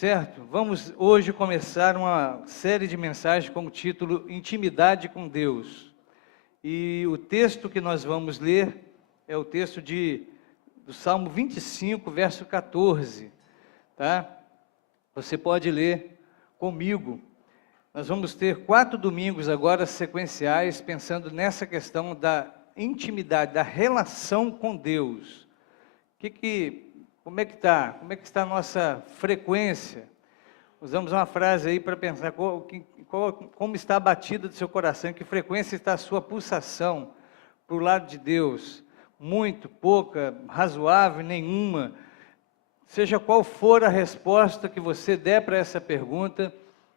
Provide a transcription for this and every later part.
Certo? Vamos hoje começar uma série de mensagens com o título Intimidade com Deus. E o texto que nós vamos ler é o texto do Salmo 25, verso 14. Tá? Você pode ler comigo. Nós vamos ter 4 domingos agora sequenciais, pensando nessa questão da intimidade, da relação com Deus. Como é que está? Como é que está a nossa frequência? Usamos uma frase aí para pensar como está a batida do seu coração, que frequência está a sua pulsação para o lado de Deus. Muito, pouca, razoável, nenhuma. Seja qual for a resposta que você der para essa pergunta,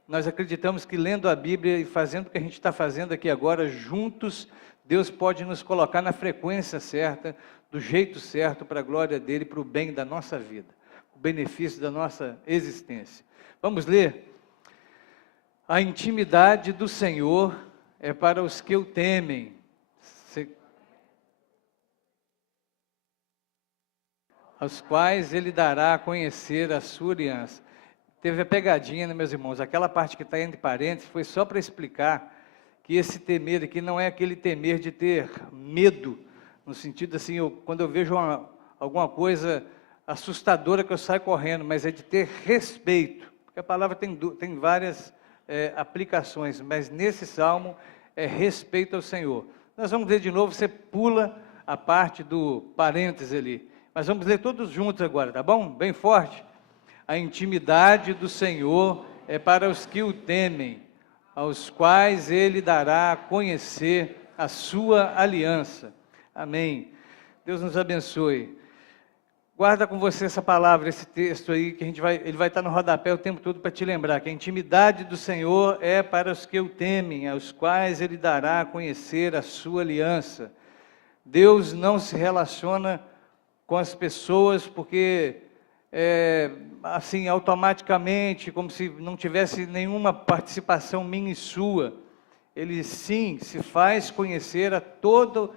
nós acreditamos que lendo a Bíblia e fazendo o que a gente está fazendo aqui agora, juntos, Deus pode nos colocar na frequência certa, do jeito certo, para a glória dEle, para o bem da nossa vida, o benefício da nossa existência. Vamos ler? A intimidade do Senhor é para os que o temem. Aos quais Ele dará a conhecer a sua aliança. Teve a pegadinha, né, meus irmãos? Aquela parte que está entre parênteses foi só para explicar que esse temer aqui não é aquele temer de ter medo, no sentido assim, quando eu vejo alguma coisa assustadora que eu saio correndo, mas é de ter respeito, porque a palavra tem várias aplicações, mas nesse salmo é respeito ao Senhor. Nós vamos ler de novo, você pula a parte do parênteses ali, mas vamos ler todos juntos agora, tá bom? Bem forte. A intimidade do Senhor é para os que o temem, aos quais Ele dará a conhecer a sua aliança. Amém. Deus nos abençoe. Guarda com você essa palavra, esse texto aí, que ele vai estar no rodapé o tempo todo para te lembrar, que a intimidade do Senhor é para os que o temem, aos quais Ele dará a conhecer a sua aliança. Deus não se relaciona com as pessoas porque, assim, automaticamente, como se não tivesse nenhuma participação minha e sua. Ele sim se faz conhecer a todo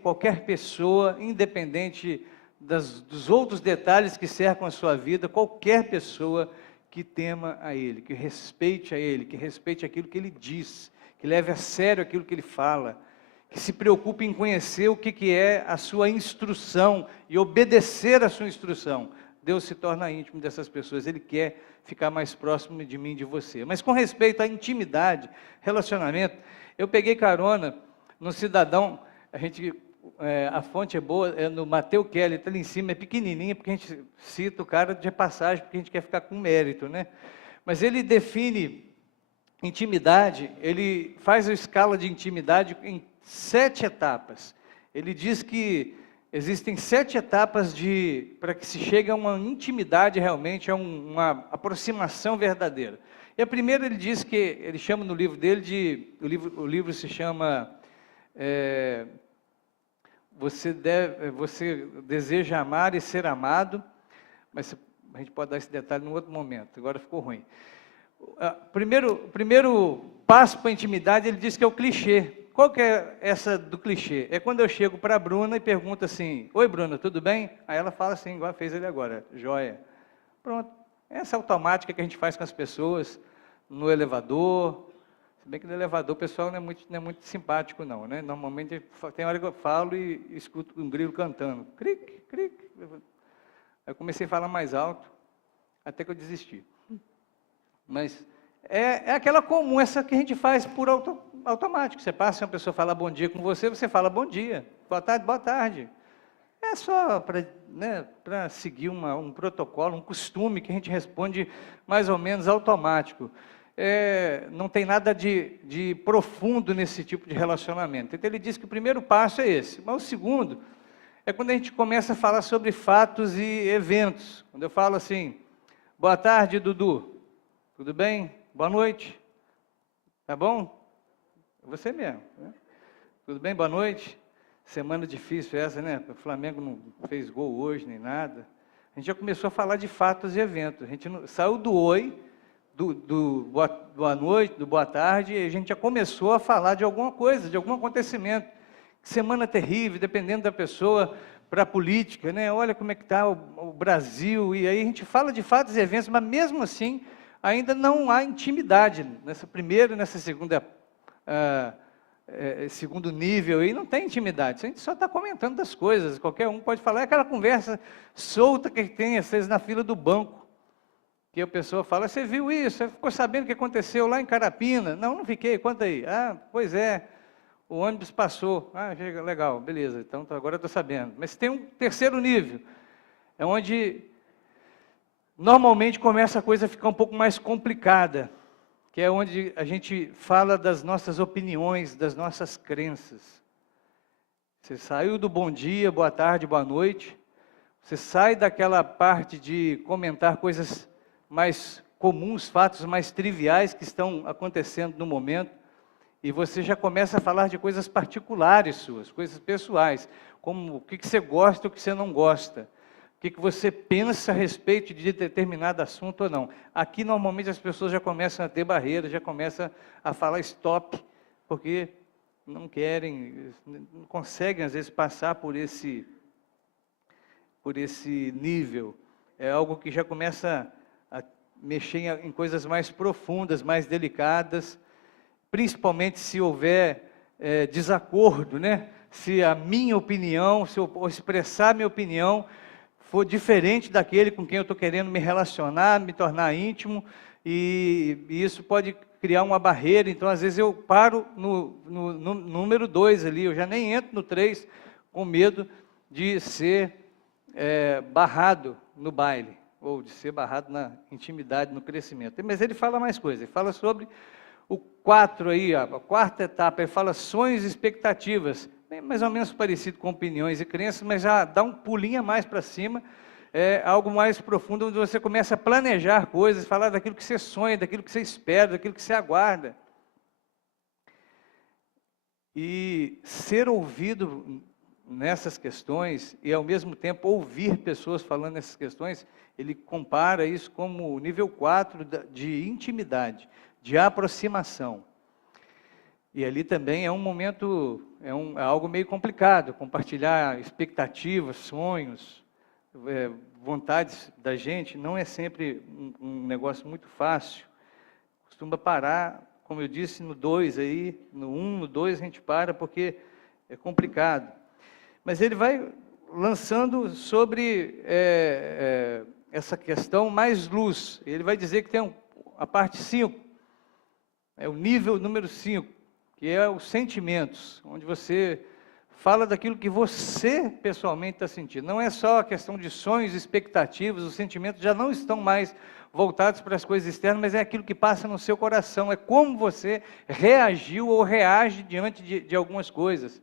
qualquer pessoa, independente dos outros detalhes que cercam a sua vida, qualquer pessoa que tema a Ele, que respeite a Ele, que respeite aquilo que Ele diz, que leve a sério aquilo que Ele fala, que se preocupe em conhecer o que é a sua instrução e obedecer a sua instrução. Deus se torna íntimo dessas pessoas, Ele quer ficar mais próximo de mim e de você. Mas com respeito à intimidade, relacionamento, eu peguei carona no cidadão, a fonte é boa, é no Mateus Kelly, está ali em cima, é pequenininha, porque a gente cita o cara de passagem, porque a gente quer ficar com mérito, né? Mas ele define intimidade, ele faz a escala de intimidade em 7 etapas. Ele diz que existem 7 etapas para que se chegue a uma intimidade realmente, a uma aproximação verdadeira. E a primeira ele diz que, ele chama no livro dele o livro se chama... Você deseja amar e ser amado, mas a gente pode dar esse detalhe em outro momento, agora ficou ruim. Primeiro passo para a intimidade, ele diz que é o clichê. Qual que é essa do clichê? É quando eu chego para a Bruna e pergunto assim, oi Bruna, tudo bem? Aí ela fala assim, igual fez ele agora, joia. Pronto, essa automática que a gente faz com as pessoas, no elevador. Se bem que no elevador o pessoal não é muito simpático não, né? Normalmente tem hora que eu falo e escuto um grilo cantando. Cric, cric. Aí eu comecei a falar mais alto, até que eu desisti. Mas é aquela comum, essa que a gente faz por automático. Você passa e uma pessoa fala bom dia com você, você fala bom dia, boa tarde, boa tarde. É só para seguir um protocolo, um costume que a gente responde mais ou menos automático. Não tem nada de profundo nesse tipo de relacionamento. Então ele diz que o primeiro passo é esse, mas o segundo é quando a gente começa a falar sobre fatos e eventos. Quando eu falo assim, boa tarde Dudu, tudo bem? Boa noite, tá bom? É você mesmo, né? Tudo bem? Boa noite? Semana difícil essa, né? O Flamengo não fez gol hoje, nem nada. A gente já começou a falar de fatos e eventos, a gente saiu do oi, do boa noite, do boa tarde, e a gente já começou a falar de alguma coisa, de algum acontecimento. Semana terrível, dependendo da pessoa, para a política, né? Olha como é que está o Brasil, e aí a gente fala de fatos e eventos, mas mesmo assim, ainda não há intimidade. Nessa primeira e nessa segunda, segundo nível, aí não tem intimidade, a gente só está comentando das coisas, qualquer um pode falar, é aquela conversa solta que tem, às vezes, na fila do banco, que a pessoa fala, você viu isso, você ficou sabendo o que aconteceu lá em Carapina? Não fiquei, conta aí. Ah, pois é, o ônibus passou. Ah, legal, beleza, então agora eu estou sabendo. Mas tem um terceiro nível, é onde normalmente começa a coisa a ficar um pouco mais complicada, que é onde a gente fala das nossas opiniões, das nossas crenças. Você saiu do bom dia, boa tarde, boa noite, você sai daquela parte de comentar coisas mais comuns, fatos mais triviais que estão acontecendo no momento, e você já começa a falar de coisas particulares suas, coisas pessoais, como o que você gosta e o que você não gosta, o que você pensa a respeito de determinado assunto ou não. Aqui, normalmente, as pessoas já começam a ter barreiras, já começam a falar stop, porque não querem, não conseguem, às vezes, passar por esse nível. É algo que já começa a mexer em coisas mais profundas, mais delicadas, principalmente se houver desacordo, né? Se a minha opinião, se eu expressar minha opinião, for diferente daquele com quem eu estou querendo me relacionar, me tornar íntimo, e isso pode criar uma barreira. Então, às vezes, eu paro no número 2 ali, eu já nem entro no 3, com medo de ser barrado no baile, ou de ser barrado na intimidade, no crescimento. Mas ele fala mais coisas, ele fala sobre o 4 aí, a quarta etapa, ele fala sonhos e expectativas, mais ou menos parecido com opiniões e crenças, mas já dá um pulinho a mais para cima, algo mais profundo, onde você começa a planejar coisas, falar daquilo que você sonha, daquilo que você espera, daquilo que você aguarda. E ser ouvido nessas questões, e ao mesmo tempo ouvir pessoas falando nessas questões, ele compara isso como o nível 4 de intimidade, de aproximação. E ali também é um momento, é algo meio complicado, compartilhar expectativas, sonhos, vontades da gente, não é sempre um negócio muito fácil. Costuma parar, como eu disse, no 2 aí, no 1, no 2 a gente para porque é complicado. Mas ele vai lançando sobre essa questão mais luz. Ele vai dizer que tem a parte 5, é o nível número 5, que é os sentimentos, onde você fala daquilo que você pessoalmente está sentindo. Não é só a questão de sonhos, expectativas, os sentimentos já não estão mais voltados para as coisas externas, mas é aquilo que passa no seu coração, é como você reagiu ou reage diante de algumas coisas.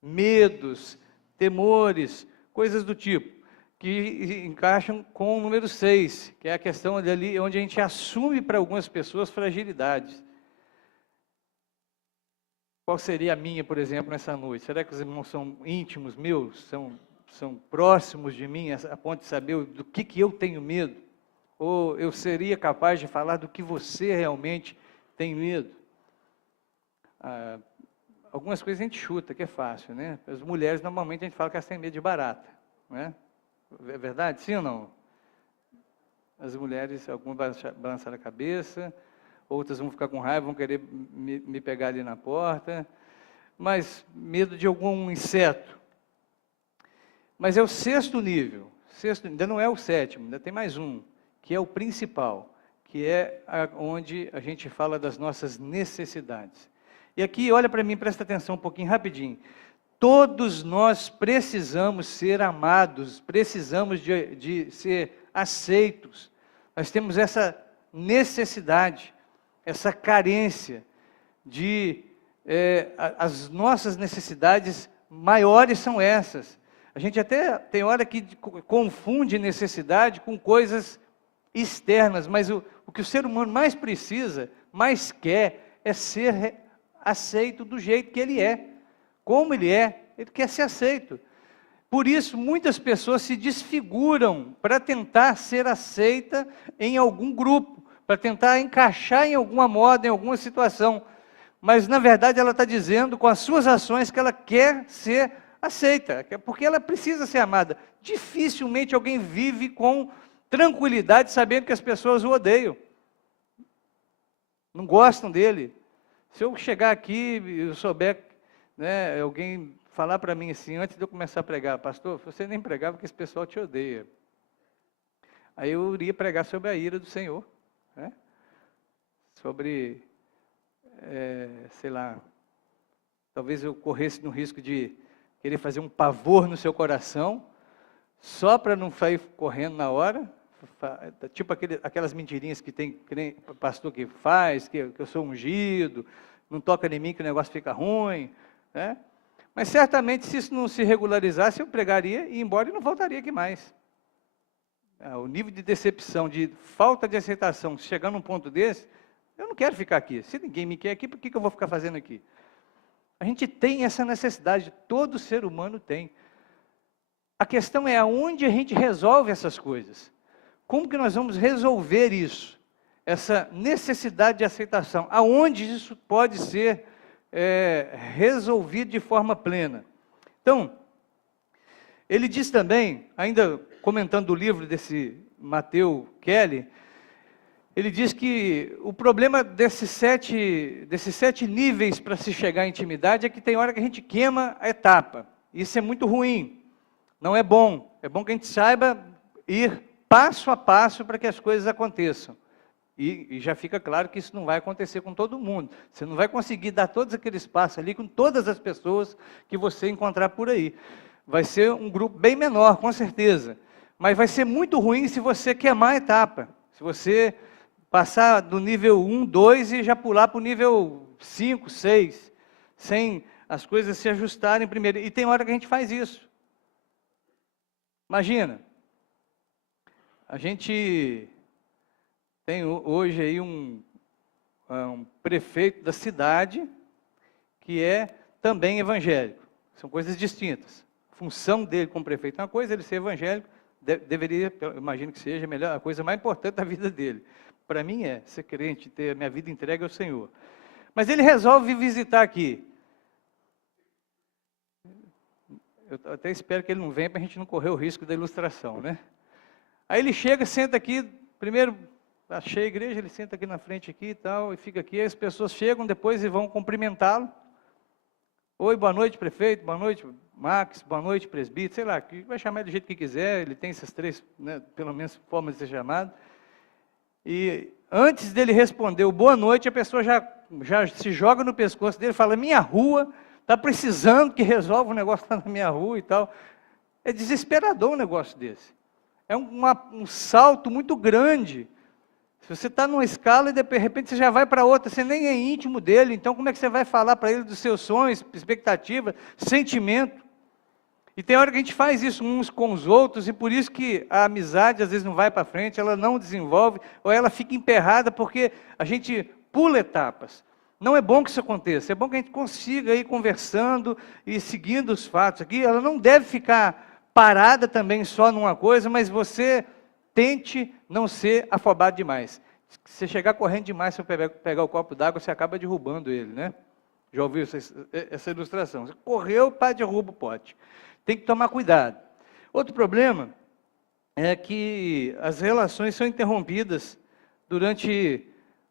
Medos, temores, coisas do tipo, que encaixam com o número 6, que é a questão ali onde a gente assume para algumas pessoas fragilidades. Qual seria a minha, por exemplo, nessa noite? Será que os irmãos são íntimos meus, são próximos de mim, a ponto de saber do que eu tenho medo? Ou eu seria capaz de falar do que você realmente tem medo? Algumas coisas a gente chuta, que é fácil, né? As mulheres, normalmente, a gente fala que elas têm medo de barata, né? É verdade? Sim ou não? As mulheres, algumas vão balançar a cabeça, outras vão ficar com raiva, vão querer me pegar ali na porta, mas medo de algum inseto. Mas é o 6º nível, ainda não é o 7º, ainda tem mais um, que é o principal, que é onde a gente fala das nossas necessidades. E aqui, olha para mim, presta atenção um pouquinho, rapidinho. Todos nós precisamos ser amados, precisamos de ser aceitos. Nós temos essa necessidade, essa carência de... as nossas necessidades maiores são essas. A gente até tem hora que confunde necessidade com coisas externas, mas o que o ser humano mais precisa, mais quer, é ser aceito do jeito que ele é. Como ele quer ser aceito. Por isso, muitas pessoas se desfiguram para tentar ser aceita em algum grupo, para tentar encaixar em alguma moda, em alguma situação. Mas, na verdade, ela está dizendo com as suas ações que ela quer ser aceita, porque ela precisa ser amada. Dificilmente alguém vive com tranquilidade sabendo que as pessoas o odeiam. Não gostam dele. Se eu chegar aqui e eu souber, né, alguém falar para mim assim, antes de eu começar a pregar, pastor, você nem pregava porque esse pessoal te odeia. Aí eu iria pregar sobre a ira do Senhor, né? Sobre, sei lá, talvez eu corresse no risco de querer fazer um pavor no seu coração, só para não sair correndo na hora, tipo aquelas mentirinhas que tem pastor que faz, que eu sou ungido, não toca em mim que o negócio fica ruim, né? Mas certamente se isso não se regularizasse, eu pregaria e ia embora e não voltaria aqui mais. O nível de decepção, de falta de aceitação, chegando num ponto desse, eu não quero ficar aqui. Se ninguém me quer aqui, por que eu vou ficar fazendo aqui? A gente tem essa necessidade, todo ser humano tem. A questão é aonde a gente resolve essas coisas. Como que nós vamos resolver isso? Essa necessidade de aceitação. Aonde isso pode ser resolvido de forma plena? Então, ele diz também, ainda comentando o livro desse Matthew Kelly, ele diz que o problema desses sete níveis para se chegar à intimidade é que tem hora que a gente queima a etapa. Isso é muito ruim, não é bom. É bom que a gente saiba ir passo a passo para que as coisas aconteçam. E já fica claro que isso não vai acontecer com todo mundo. Você não vai conseguir dar todos aqueles passos ali com todas as pessoas que você encontrar por aí. Vai ser um grupo bem menor, com certeza. Mas vai ser muito ruim se você queimar a etapa. Se você passar do nível 1, 2 e já pular para o nível 5, 6, sem as coisas se ajustarem primeiro. E tem hora que a gente faz isso. Imagina, a gente tem hoje aí um prefeito da cidade que é também evangélico. São coisas distintas. A função dele como prefeito é uma coisa, ele ser evangélico deveria, eu imagino que seja a coisa mais importante da vida dele. Para mim é ser crente, ter a minha vida entregue ao Senhor. Mas ele resolve visitar aqui. Eu até espero que ele não venha para a gente não correr o risco da ilustração, né? Aí ele chega, senta aqui, primeiro achei a igreja, ele senta aqui na frente aqui e tal, e fica aqui, aí as pessoas chegam depois e vão cumprimentá-lo. Oi, boa noite, prefeito, boa noite, Max, boa noite, presbítero, sei lá, vai chamar do jeito que quiser, ele tem essas três, né, pelo menos, formas de ser chamado. E antes dele responder o boa noite, a pessoa já se joga no pescoço dele e fala, minha rua está precisando que resolva um negócio lá na minha rua e tal. É desesperador um negócio desse. É um salto muito grande. Se você está numa escala e de repente você já vai para outra, você nem é íntimo dele, então como é que você vai falar para ele dos seus sonhos, expectativa, sentimento? E tem hora que a gente faz isso uns com os outros, e por isso que a amizade às vezes não vai para frente, ela não desenvolve, ou ela fica emperrada porque a gente pula etapas. Não é bom que isso aconteça, é bom que a gente consiga ir conversando e seguindo os fatos aqui. Ela não deve ficar parada também só numa coisa, mas você tente não ser afobado demais. Se você chegar correndo demais, se você pegar o copo d'água, você acaba derrubando ele, né? Já ouviu essa ilustração? Você correu, pá, derruba o pote. Tem que tomar cuidado. Outro problema é que as relações são interrompidas durante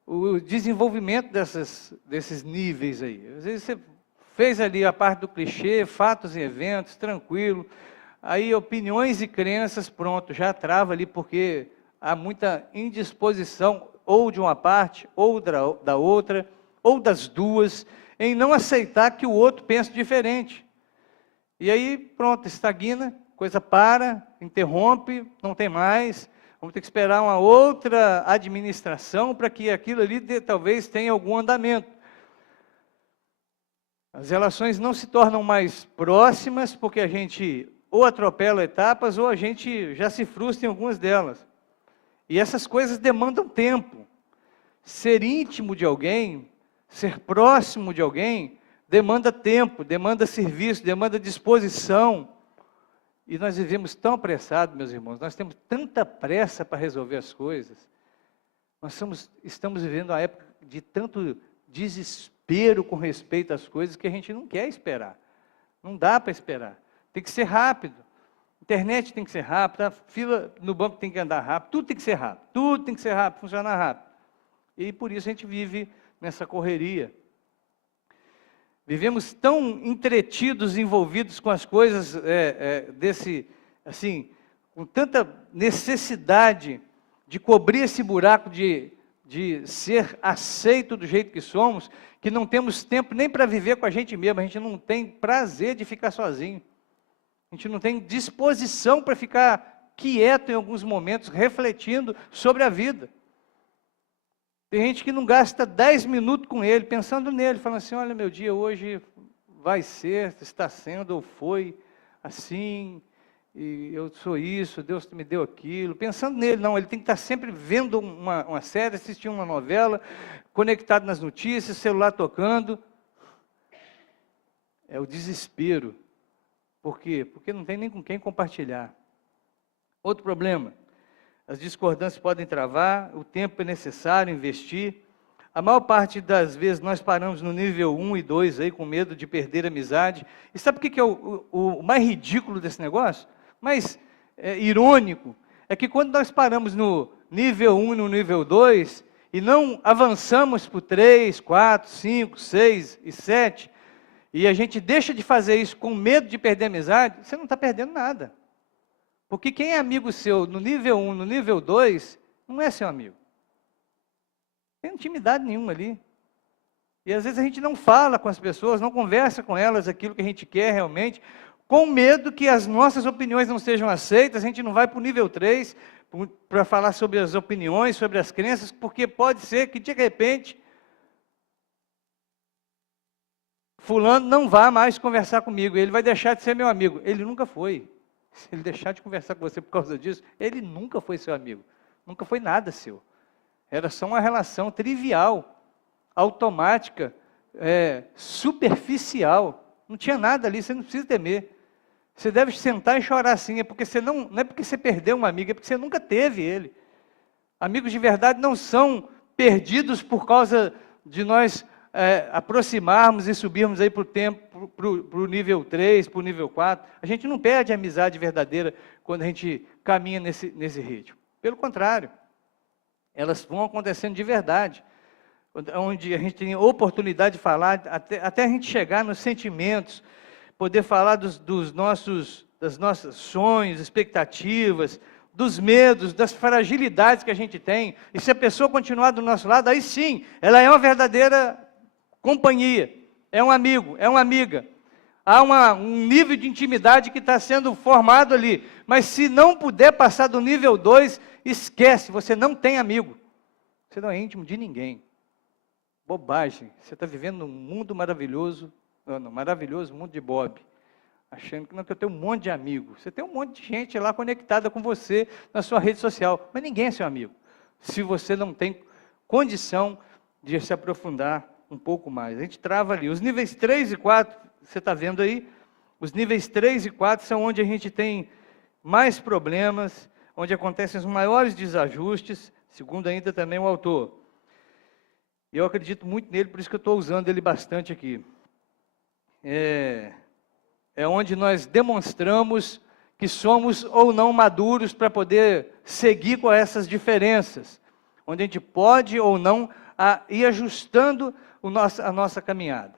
o desenvolvimento desses níveis aí. Às vezes você fez ali a parte do clichê, fatos e eventos, tranquilo. Aí opiniões e crenças, pronto, já trava ali porque há muita indisposição ou de uma parte, ou da outra, ou das duas, em não aceitar que o outro pense diferente. E aí, pronto, estagna, coisa para, interrompe, não tem mais, vamos ter que esperar uma outra administração para que aquilo ali talvez tenha algum andamento. As relações não se tornam mais próximas porque a gente ou atropela etapas ou a gente já se frustra em algumas delas. E essas coisas demandam tempo. Ser íntimo de alguém, ser próximo de alguém, demanda tempo, demanda serviço, demanda disposição. E nós vivemos tão apressados, meus irmãos, nós temos tanta pressa para resolver as coisas. Nós estamos vivendo uma época de tanto desespero com respeito às coisas que a gente não quer esperar. Não dá para esperar. Tem que ser rápido. Internet tem que ser rápida, a fila no banco tem que andar rápido, tudo tem que ser rápido, tudo tem que ser rápido, funcionar rápido. E por isso a gente vive nessa correria. Vivemos tão entretidos, envolvidos com as coisas com tanta necessidade de cobrir esse buraco de ser aceito do jeito que somos, que não temos tempo nem para viver com a gente mesmo, a gente não tem prazer de ficar sozinho. A gente não tem disposição para ficar quieto em alguns momentos, refletindo sobre a vida. Tem gente que não gasta 10 minutos com ele, pensando nele, falando assim, olha, meu dia hoje vai ser, está sendo ou foi assim, e eu sou isso, Deus me deu aquilo, pensando nele. Não, ele tem que estar sempre vendo uma série, assistindo uma novela, conectado nas notícias, celular tocando. É o desespero. Por quê? Porque não tem nem com quem compartilhar. Outro problema, as discordâncias podem travar, o tempo é necessário investir. A maior parte das vezes nós paramos no nível 1 e 2, aí, com medo de perder a amizade. E sabe o que é o mais ridículo desse negócio? Mais irônico, é que quando nós paramos no nível 1 e no nível 2, e não avançamos para o 3, 4, 5, 6 e 7, e a gente deixa de fazer isso com medo de perder a amizade, você não está perdendo nada. Porque quem é amigo seu no nível 1, no nível 2, não é seu amigo. Não tem intimidade nenhuma ali. E às vezes a gente não fala com as pessoas, não conversa com elas aquilo que a gente quer realmente, com medo que as nossas opiniões não sejam aceitas, a gente não vai para o nível 3, para falar sobre as opiniões, sobre as crenças, porque pode ser que de repente fulano não vá mais conversar comigo, ele vai deixar de ser meu amigo. Ele nunca foi. Se ele deixar de conversar com você por causa disso, ele nunca foi seu amigo. Nunca foi nada seu. Era só uma relação trivial, automática, superficial. Não tinha nada ali, você não precisa temer. Você deve sentar e chorar assim, porque você não é porque você perdeu uma amiga, é porque você nunca teve ele. Amigos de verdade não são perdidos por causa de nós aproximarmos e subirmos aí para o nível 3, para o nível 4. A gente não perde a amizade verdadeira quando a gente caminha nesse ritmo. Pelo contrário, elas vão acontecendo de verdade, onde a gente tem oportunidade de falar, até a gente chegar nos sentimentos, poder falar dos nossos sonhos, expectativas, dos medos, das fragilidades que a gente tem. E se a pessoa continuar do nosso lado, aí sim, ela é uma verdadeira companhia, é um amigo, é uma amiga. Há um nível de intimidade que está sendo formado ali. Mas se não puder passar do nível 2, esquece, você não tem amigo. Você não é íntimo de ninguém. Bobagem. Você está vivendo num mundo maravilhoso, no maravilhoso mundo de Bob. Achando que eu tenho um monte de amigos. Você tem um monte de gente lá conectada com você na sua rede social. Mas ninguém é seu amigo. Se você não tem condição de se aprofundar um pouco mais. A gente trava ali. Os níveis 3 e 4, você está vendo aí? Os níveis 3 e 4 são onde a gente tem mais problemas, onde acontecem os maiores desajustes, segundo ainda também o autor. Eu acredito muito nele, por isso que eu estou usando ele bastante aqui. É onde nós demonstramos que somos ou não maduros para poder seguir com essas diferenças. Onde a gente pode ou não ir ajustando a nossa caminhada.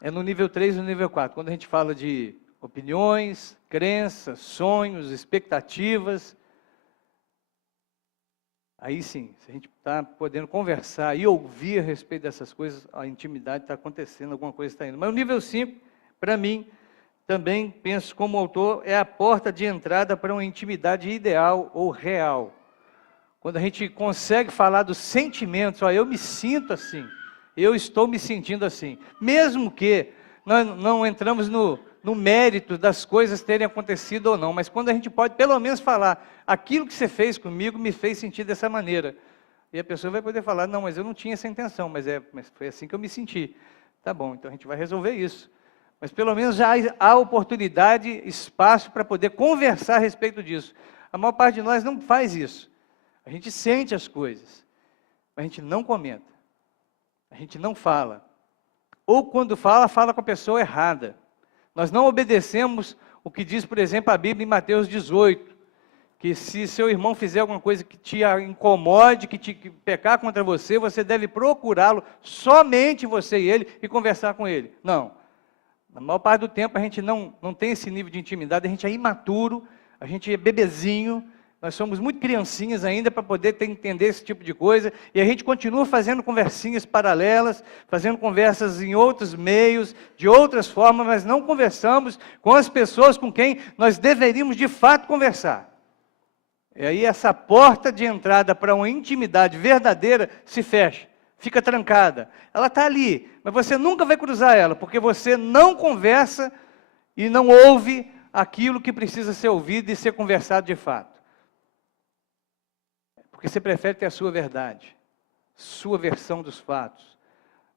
É no nível 3 e no nível 4, quando a gente fala de opiniões, crenças, sonhos, expectativas. Aí sim, se a gente está podendo conversar e ouvir a respeito dessas coisas, a intimidade está acontecendo, alguma coisa está indo. Mas o nível 5, para mim, também penso como autor, é a porta de entrada para uma intimidade ideal ou real. Quando a gente consegue falar dos sentimentos, eu me sinto assim, eu estou me sentindo assim. Mesmo que nós não entramos no mérito das coisas terem acontecido ou não, mas quando a gente pode pelo menos falar, aquilo que você fez comigo me fez sentir dessa maneira. E a pessoa vai poder falar, não, mas eu não tinha essa intenção, mas foi assim que eu me senti. Tá bom, então a gente vai resolver isso. Mas pelo menos já há oportunidade, espaço para poder conversar a respeito disso. A maior parte de nós não faz isso. A gente sente as coisas, mas a gente não comenta. A gente não fala. Ou quando fala, fala com a pessoa errada. Nós não obedecemos o que diz, por exemplo, a Bíblia em Mateus 18, que se seu irmão fizer alguma coisa que te incomode, que pecar contra você, você deve procurá-lo, somente você e ele, e conversar com ele. Não. Na maior parte do tempo a gente não tem esse nível de intimidade, a gente é imaturo, a gente é bebezinho, nós somos muito criancinhas ainda para poder entender esse tipo de coisa, e a gente continua fazendo conversinhas paralelas, fazendo conversas em outros meios, de outras formas, mas não conversamos com as pessoas com quem nós deveríamos de fato conversar. E aí essa porta de entrada para uma intimidade verdadeira se fecha, fica trancada. Ela está ali, mas você nunca vai cruzar ela, porque você não conversa e não ouve aquilo que precisa ser ouvido e ser conversado de fato. Porque você prefere ter a sua verdade, sua versão dos fatos.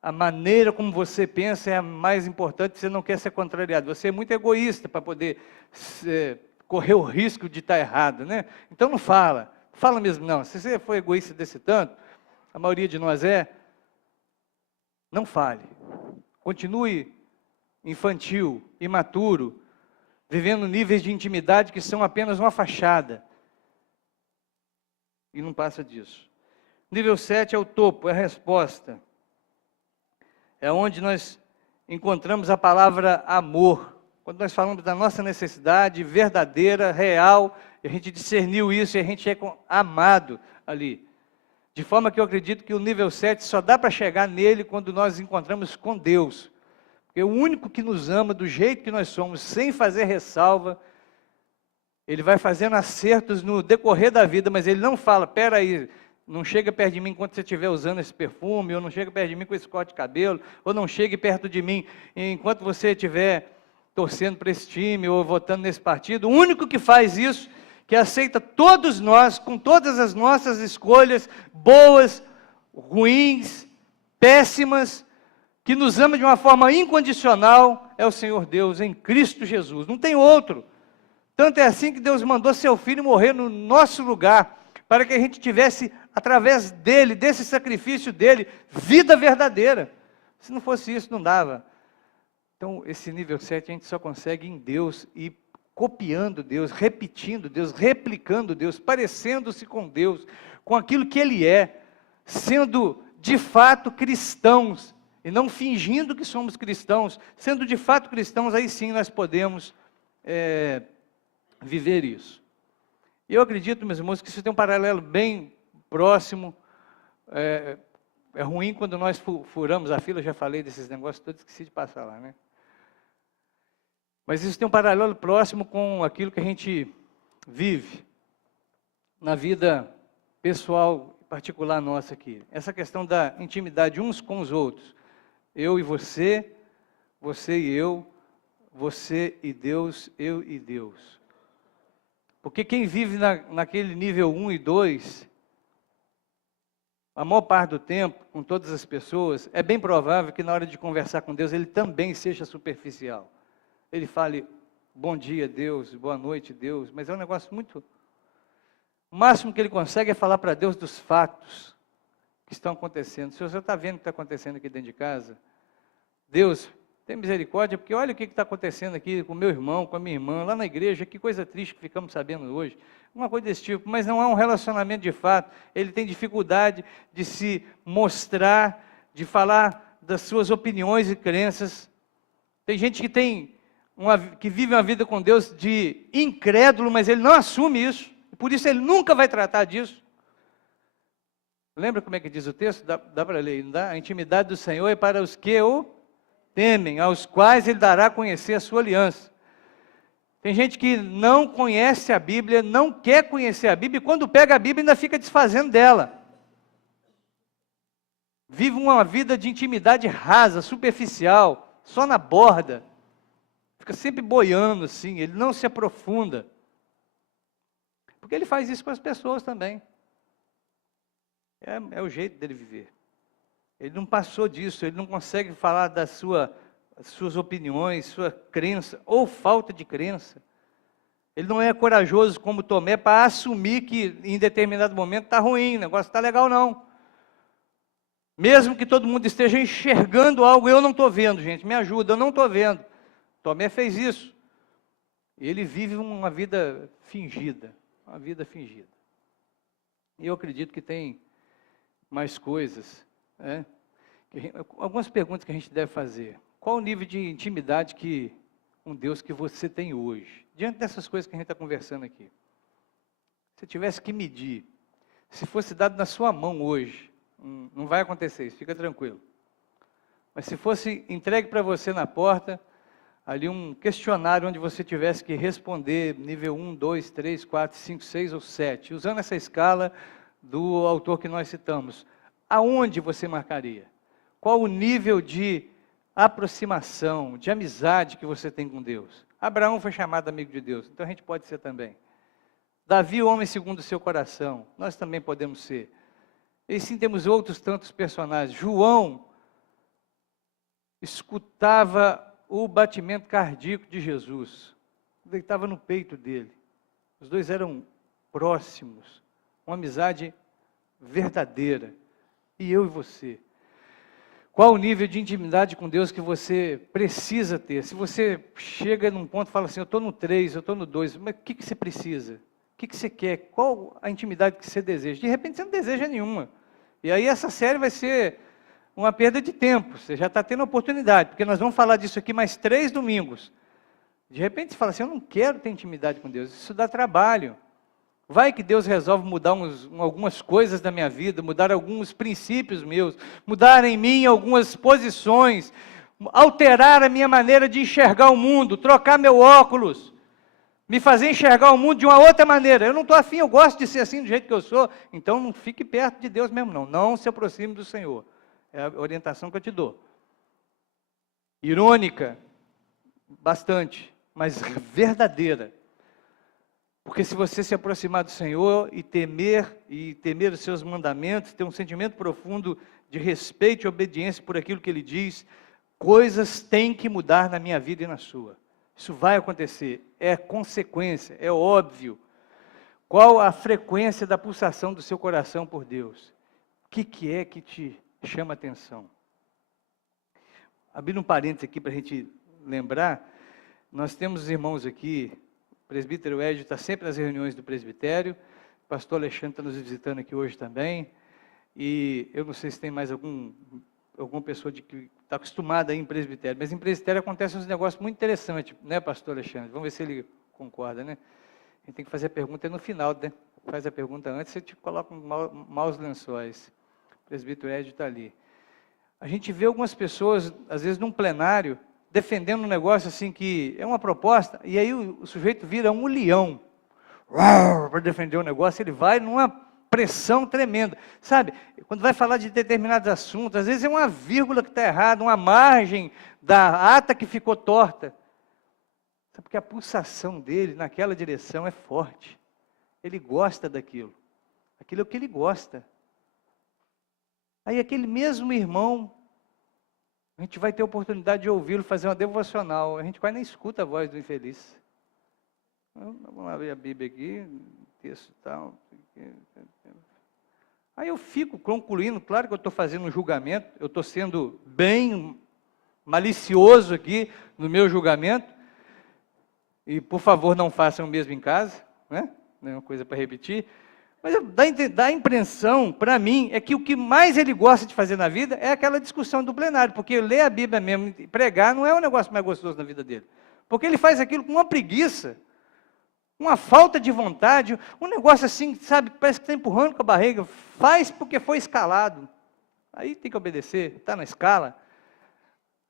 A maneira como você pensa é a mais importante, você não quer ser contrariado. Você é muito egoísta para poder correr o risco de estar errado, né? Então não fala mesmo não. Se você for egoísta desse tanto, a maioria de nós não fale. Continue infantil, imaturo, vivendo níveis de intimidade que são apenas uma fachada. E não passa disso. Nível 7 é o topo, é a resposta. É onde nós encontramos a palavra amor. Quando nós falamos da nossa necessidade verdadeira, real, a gente discerniu isso e a gente é amado ali. De forma que eu acredito que o nível 7 só dá para chegar nele quando nós encontramos com Deus. Porque o único que nos ama do jeito que nós somos, sem fazer ressalva, ele vai fazendo acertos no decorrer da vida, mas ele não fala, espera aí, não chega perto de mim enquanto você estiver usando esse perfume, ou não chega perto de mim com esse corte de cabelo, ou não chegue perto de mim enquanto você estiver torcendo para esse time, ou votando nesse partido. O único que faz isso, que aceita todos nós, com todas as nossas escolhas, boas, ruins, péssimas, que nos ama de uma forma incondicional, é o Senhor Deus, em Cristo Jesus, não tem outro. Tanto é assim que Deus mandou seu Filho morrer no nosso lugar, para que a gente tivesse, através dele, desse sacrifício dele, vida verdadeira. Se não fosse isso, não dava. Então, esse nível 7 a gente só consegue em Deus, e copiando Deus, repetindo Deus, replicando Deus, parecendo-se com Deus, com aquilo que Ele é, sendo de fato cristãos, e não fingindo que somos cristãos, sendo de fato cristãos, aí sim nós podemos viver isso. E eu acredito, meus irmãos, que isso tem um paralelo bem próximo. É ruim quando nós furamos a fila, eu já falei desses negócios todos, esqueci de passar lá, né? Mas isso tem um paralelo próximo com aquilo que a gente vive na vida pessoal, particular nossa aqui. Essa questão da intimidade uns com os outros. Eu e você, você e eu, você e Deus, eu e Deus. Porque quem vive naquele nível 1 e 2, a maior parte do tempo, com todas as pessoas, é bem provável que na hora de conversar com Deus, ele também seja superficial. Ele fale, bom dia Deus, boa noite Deus, mas é um negócio muito... O máximo que ele consegue é falar para Deus dos fatos que estão acontecendo. Se você está vendo o que está acontecendo aqui dentro de casa, Deus, tem misericórdia, porque olha o que está acontecendo aqui com o meu irmão, com a minha irmã, lá na igreja, que coisa triste que ficamos sabendo hoje. Uma coisa desse tipo, mas não há um relacionamento de fato. Ele tem dificuldade de se mostrar, de falar das suas opiniões e crenças. Tem gente que vive uma vida com Deus de incrédulo, mas ele não assume isso. Por isso ele nunca vai tratar disso. Lembra como é que diz o texto? Dá para ler, não dá? A intimidade do Senhor é para os que o temem, aos quais Ele dará a conhecer a sua aliança. Tem gente que não conhece a Bíblia, não quer conhecer a Bíblia, e quando pega a Bíblia ainda fica desfazendo dela. Vive uma vida de intimidade rasa, superficial, só na borda. Fica sempre boiando assim, ele não se aprofunda. Porque ele faz isso com as pessoas também. É o jeito dele viver. Ele não passou disso, ele não consegue falar das suas opiniões, sua crença, ou falta de crença. Ele não é corajoso como Tomé para assumir que em determinado momento está ruim, o negócio está legal não. Mesmo que todo mundo esteja enxergando algo, eu não estou vendo, gente, me ajuda, eu não estou vendo. Tomé fez isso. Ele vive uma vida fingida, uma vida fingida. E eu acredito que tem mais coisas, né? Algumas perguntas que a gente deve fazer. Qual o nível de intimidade com Deus que você tem hoje? Diante dessas coisas que a gente está conversando aqui. Se tivesse que medir, se fosse dado na sua mão hoje, não vai acontecer isso, fica tranquilo. Mas se fosse entregue para você na porta, ali um questionário onde você tivesse que responder nível 1, 2, 3, 4, 5, 6 ou 7, usando essa escala do autor que nós citamos, aonde você marcaria? Qual o nível de aproximação, de amizade que você tem com Deus? Abraão foi chamado amigo de Deus, então a gente pode ser também. Davi, o homem segundo o seu coração, nós também podemos ser. E sim, temos outros tantos personagens. João escutava o batimento cardíaco de Jesus, deitava no peito dele. Os dois eram próximos, uma amizade verdadeira. E eu e você? Qual o nível de intimidade com Deus que você precisa ter? Se você chega num ponto e fala assim, eu estou no 3, eu estou no 2, mas o que você precisa? O que você quer? Qual a intimidade que você deseja? De repente você não deseja nenhuma. E aí essa série vai ser uma perda de tempo. Você já está tendo oportunidade, porque nós vamos falar disso aqui mais 3 domingos. De repente você fala assim, eu não quero ter intimidade com Deus, isso dá trabalho. Vai que Deus resolve mudar algumas coisas da minha vida, mudar alguns princípios meus, mudar em mim algumas posições, alterar a minha maneira de enxergar o mundo, trocar meu óculos, me fazer enxergar o mundo de uma outra maneira. Eu não estou afim, eu gosto de ser assim do jeito que eu sou, então não fique perto de Deus mesmo não, não se aproxime do Senhor. É a orientação que eu te dou. Irônica, bastante, mas verdadeira. Porque se você se aproximar do Senhor e temer os seus mandamentos, ter um sentimento profundo de respeito e obediência por aquilo que Ele diz, coisas têm que mudar na minha vida e na sua. Isso vai acontecer, é consequência, é óbvio. Qual a frequência da pulsação do seu coração por Deus? O que é que te chama atenção? Abrindo um parênteses aqui para a gente lembrar, nós temos irmãos aqui. O presbítero Edio está sempre nas reuniões do presbitério, o pastor Alexandre está nos visitando aqui hoje também, e eu não sei se tem mais alguma pessoa que está acostumada a ir em presbitério, mas em presbitério acontecem uns negócios muito interessantes, né, pastor Alexandre? Vamos ver se ele concorda, né? A gente tem que fazer a pergunta no final, né? Faz a pergunta antes, você te coloca maus lençóis. O presbítero Edio está ali. A gente vê algumas pessoas, às vezes num plenário, defendendo um negócio assim que é uma proposta, e aí o sujeito vira um leão, para defender o negócio, ele vai numa pressão tremenda, sabe? Quando vai falar de determinados assuntos, às vezes é uma vírgula que está errada, uma margem da ata que ficou torta, sabe? Porque a pulsação dele naquela direção é forte, ele gosta daquilo, aquilo é o que ele gosta. Aí aquele mesmo irmão, a gente vai ter a oportunidade de ouvi-lo fazer uma devocional. A gente quase nem escuta a voz do infeliz. Vamos abrir a Bíblia aqui, texto e tal. Aí eu fico concluindo, claro que eu estou fazendo um julgamento, eu estou sendo bem malicioso aqui no meu julgamento. E por favor não façam o mesmo em casa, né? Não é uma coisa para repetir. Mas dá a impressão, para mim, é que o que mais ele gosta de fazer na vida é aquela discussão do plenário, porque ler a Bíblia mesmo e pregar não é o negócio mais gostoso na vida dele. Porque ele faz aquilo com uma preguiça, uma falta de vontade, um negócio assim, sabe, parece que está empurrando com a barriga, faz porque foi escalado. Aí tem que obedecer, está na escala.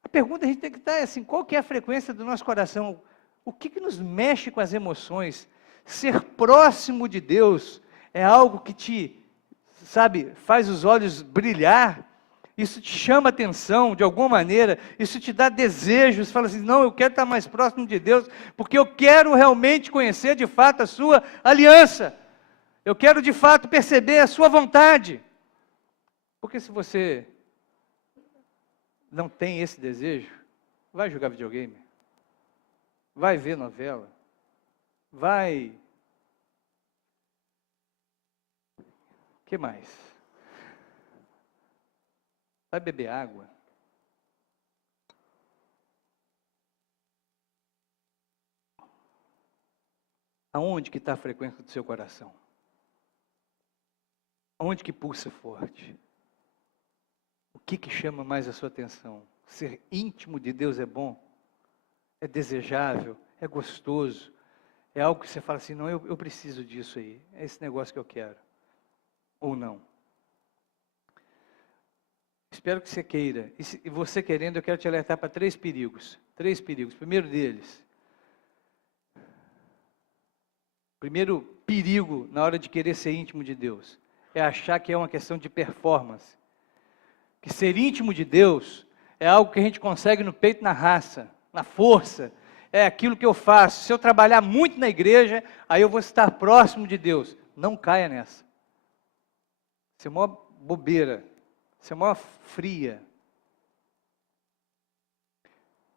A pergunta a gente tem que estar é assim, qual que é a frequência do nosso coração? O que nos mexe com as emoções? Ser próximo de Deus é algo que te, sabe, faz os olhos brilhar, isso te chama atenção de alguma maneira, isso te dá desejos, fala assim, não, eu quero estar mais próximo de Deus, porque eu quero realmente conhecer de fato a sua aliança, eu quero de fato perceber a sua vontade, porque se você não tem esse desejo, vai jogar videogame, vai ver novela, vai... O que mais? Vai beber água? Aonde que está a frequência do seu coração? Aonde que pulsa forte? O que chama mais a sua atenção? Ser íntimo de Deus é bom? É desejável? É gostoso? É algo que você fala assim, não, eu preciso disso aí. É esse negócio que eu quero. Ou não? Espero que você queira. E você querendo, eu quero te alertar para 3 perigos. 3 perigos. Primeiro deles. Primeiro perigo na hora de querer ser íntimo de Deus. É achar que é uma questão de performance. Que ser íntimo de Deus é algo que a gente consegue no peito, na raça, na força. É aquilo que eu faço. Se eu trabalhar muito na igreja, aí eu vou estar próximo de Deus. Não caia nessa. Isso é uma bobeira. Isso é uma fria.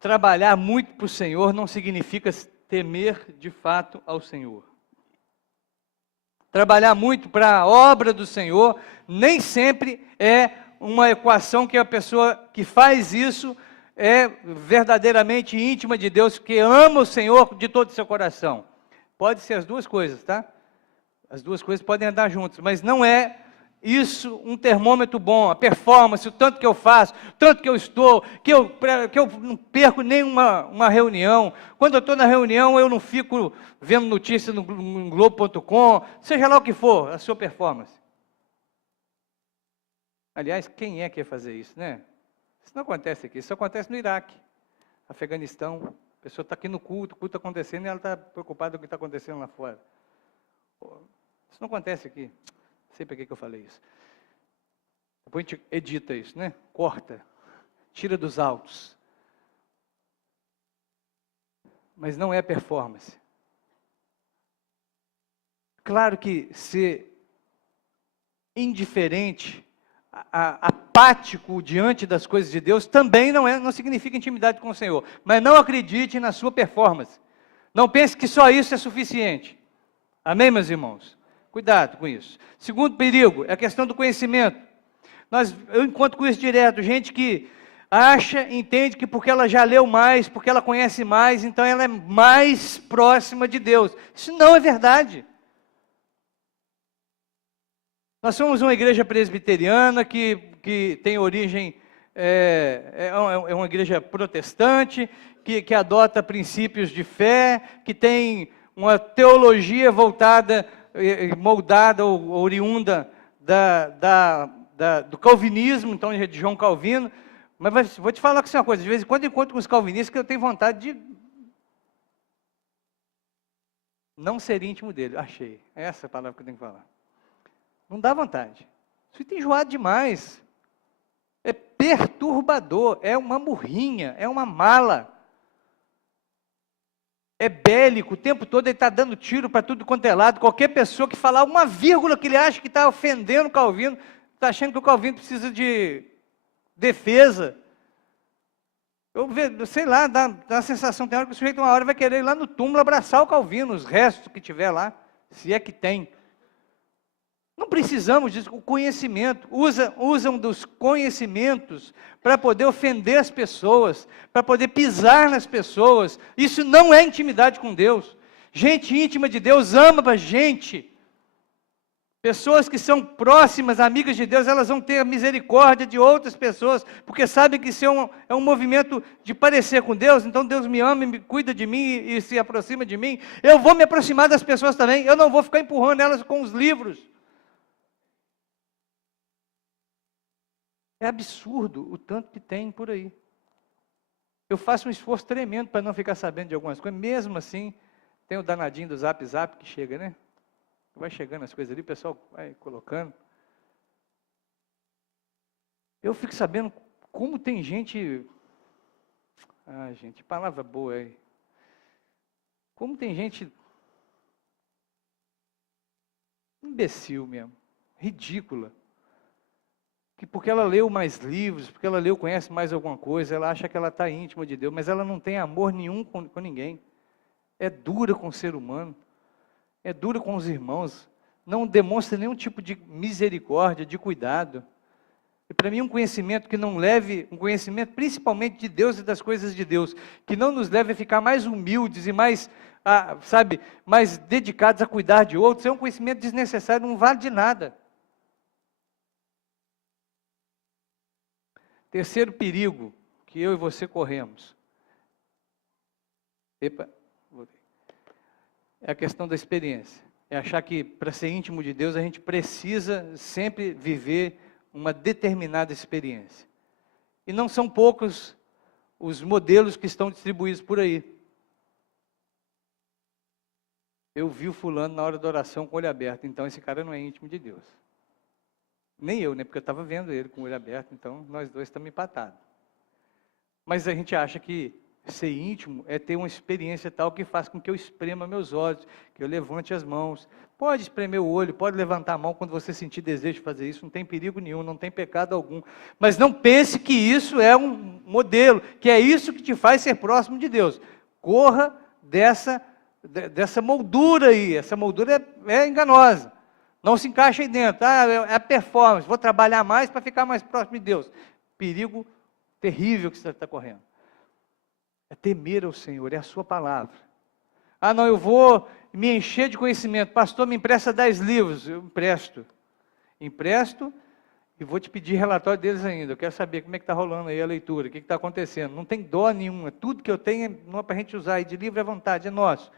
Trabalhar muito para o Senhor não significa temer de fato ao Senhor. Trabalhar muito para a obra do Senhor nem sempre é uma equação que a pessoa que faz isso é verdadeiramente íntima de Deus, que ama o Senhor de todo o seu coração. Pode ser as duas coisas, tá? As duas coisas podem andar juntas, mas não é isso um termômetro bom. A performance, o tanto que eu faço, o tanto que eu estou, que eu não perco nenhuma reunião. Quando eu estou na reunião, eu não fico vendo notícia no Globo.com, seja lá o que for, a sua performance. Aliás, quem é que ia fazer isso, né? Isso não acontece aqui, isso acontece no Iraque, Afeganistão. A pessoa está aqui no culto, o culto está acontecendo e ela está preocupada com o que está acontecendo lá fora. Isso não acontece aqui. Não sei para que eu falei isso. Depois a gente edita isso, né? Corta, tira dos autos. Mas não é performance. Claro que ser indiferente, apático diante das coisas de Deus também não significa intimidade com o Senhor. Mas não acredite na sua performance. Não pense que só isso é suficiente. Amém, meus irmãos? Cuidado com isso. Segundo perigo é a questão do conhecimento. Eu encontro com isso direto, gente que entende que porque ela já leu mais, porque ela conhece mais, então ela é mais próxima de Deus. Isso não é verdade. Nós somos uma igreja presbiteriana que tem origem, é uma igreja protestante, que adota princípios de fé, que tem uma teologia voltada, moldada ou oriunda do calvinismo, então de João Calvino. Mas vou te falar que isso é uma coisa, de vez em quando eu encontro com os calvinistas que eu tenho vontade de não ser íntimo dele. Achei, essa é a palavra que eu tenho que falar. Não dá vontade. Isso tem enjoado demais. É perturbador, é uma murrinha, é uma mala. É bélico, o tempo todo ele está dando tiro para tudo quanto é lado. Qualquer pessoa que falar uma vírgula que ele acha que está ofendendo o Calvino, está achando que o Calvino precisa de defesa. Eu sei lá, dá a sensação, tem hora que o sujeito uma hora vai querer ir lá no túmulo abraçar o Calvino, os restos que tiver lá, se é que tem. Não precisamos disso, o conhecimento, usam dos conhecimentos para poder ofender as pessoas, para poder pisar nas pessoas. Isso não é intimidade com Deus. Gente íntima de Deus ama a gente. Pessoas que são próximas, amigas de Deus, elas vão ter misericórdia de outras pessoas, porque sabem que isso é um movimento de parecer com Deus, então Deus me ama, me cuida de mim e se aproxima de mim. Eu vou me aproximar das pessoas também, eu não vou ficar empurrando elas com os livros. É absurdo o tanto que tem por aí. Eu faço um esforço tremendo para não ficar sabendo de algumas coisas, mesmo assim, tem o danadinho do Zap Zap que chega, né? Vai chegando as coisas ali, o pessoal vai colocando. Eu fico sabendo como tem gente... gente, palavra boa aí. Como tem gente... imbecil mesmo, ridícula. Que porque ela leu mais livros, porque ela conhece mais alguma coisa, ela acha que ela está íntima de Deus, mas ela não tem amor nenhum com ninguém. É dura com o ser humano, é dura com os irmãos, não demonstra nenhum tipo de misericórdia, de cuidado. E para mim um conhecimento que não leve, um conhecimento principalmente de Deus e das coisas de Deus, que não nos leve a ficar mais humildes e mais, mais dedicados a cuidar de outros, é um conhecimento desnecessário, não vale de nada. Terceiro perigo que eu e você corremos. É a questão da experiência. É achar que para ser íntimo de Deus a gente precisa sempre viver uma determinada experiência. E não são poucos os modelos que estão distribuídos por aí. Eu vi o fulano na hora da oração com o olho aberto, então esse cara não é íntimo de Deus. Nem eu, né? Porque eu estava vendo ele com o olho aberto, então nós dois estamos empatados. Mas a gente acha que ser íntimo é ter uma experiência tal que faz com que eu esprema meus olhos, que eu levante as mãos. Pode espremer o olho, pode levantar a mão quando você sentir desejo de fazer isso, não tem perigo nenhum, não tem pecado algum. Mas não pense que isso é um modelo, que é isso que te faz ser próximo de Deus. Corra dessa moldura aí, essa moldura é enganosa. Não se encaixa aí dentro, é a performance, vou trabalhar mais para ficar mais próximo de Deus. Perigo terrível que você está correndo. É temer ao Senhor, é a sua palavra. Não, eu vou me encher de conhecimento. Pastor, me empresta 10 livros. Eu empresto. Empresto e vou te pedir relatório deles ainda. Eu quero saber como é que está rolando aí a leitura, o que está acontecendo. Não tem dó nenhuma. Tudo que eu tenho não é para a gente usar. E de livre à vontade, é nosso.